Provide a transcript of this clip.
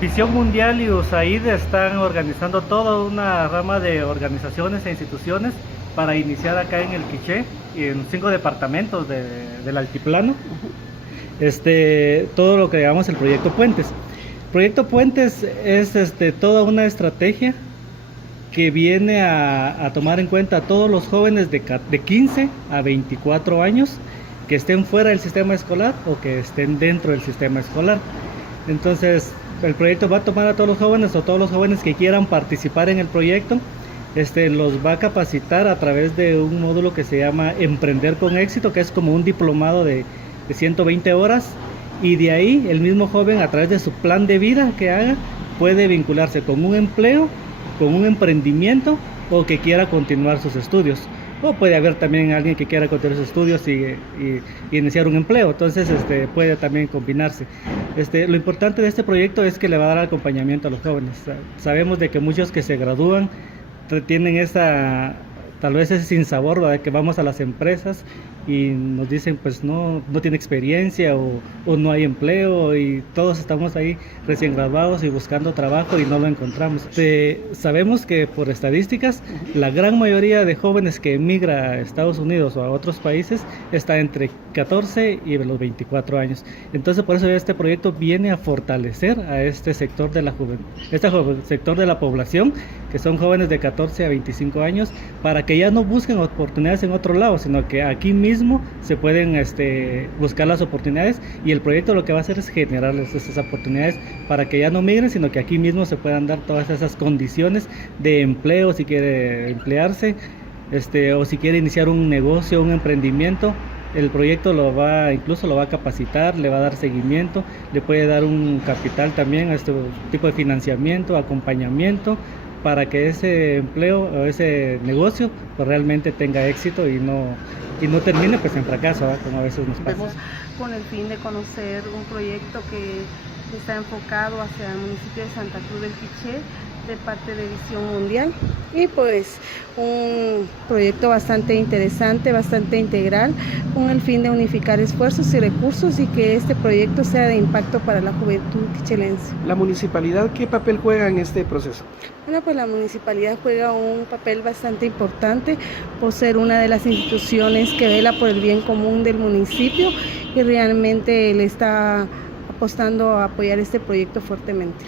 Visión Mundial y USAID están organizando toda una rama de organizaciones e instituciones para iniciar acá en el Quiché, en 5 departamentos del altiplano, todo lo que llamamos el proyecto Puentes. Proyecto Puentes es toda una estrategia que viene a tomar en cuenta a todos los jóvenes de 15 a 24 años que estén fuera del sistema escolar o que estén dentro del sistema escolar. Entonces, el proyecto va a tomar a todos los jóvenes o todos los jóvenes que quieran participar en el proyecto, los va a capacitar a través de un módulo que se llama Emprender con Éxito, que es como un diplomado de 120 horas, y de ahí el mismo joven, a través de su plan de vida que haga, puede vincularse con un empleo, con un emprendimiento o que quiera continuar sus estudios. O puede haber también alguien que quiera continuar sus estudios y iniciar un empleo. Entonces puede también combinarse. Lo importante de este proyecto es que le va a dar acompañamiento a los jóvenes. Sabemos de que muchos que se gradúan tienen tal vez ese sinsabor, ¿verdad? Que vamos a las empresas y nos dicen pues no tiene experiencia o no hay empleo, y todos estamos ahí recién graduados y buscando trabajo y no lo encontramos. Sabemos que por estadísticas la gran mayoría de jóvenes que emigra a Estados Unidos o a otros países está entre 14 y los 24 años. Entonces por eso este proyecto viene a fortalecer a este sector de la sector de la población, que son jóvenes de 14 a 25 años, para que ya no busquen oportunidades en otro lado, sino que aquí mismo se pueden buscar las oportunidades, y el proyecto lo que va a hacer es generarles esas oportunidades para que ya no migren, sino que aquí mismo se puedan dar todas esas condiciones de empleo, si quiere emplearse, o si quiere iniciar un negocio, un emprendimiento. El proyecto incluso lo va a capacitar, le va a dar seguimiento, le puede dar un capital también, este tipo de financiamiento, acompañamiento, para que ese empleo o ese negocio pues realmente tenga éxito y no termine pues en fracaso, ¿verdad? Como a veces nos pasa. Con el fin de conocer un proyecto que está enfocado hacia el municipio de Santa Cruz del Quiché, de parte de Visión Mundial, y pues un proyecto bastante interesante, bastante integral, con el fin de unificar esfuerzos y recursos y que este proyecto sea de impacto para la juventud quichelense. ¿La municipalidad qué papel juega en este proceso? Bueno, pues la municipalidad juega un papel bastante importante por ser una de las instituciones que vela por el bien común del municipio y realmente le está apostando a apoyar este proyecto fuertemente.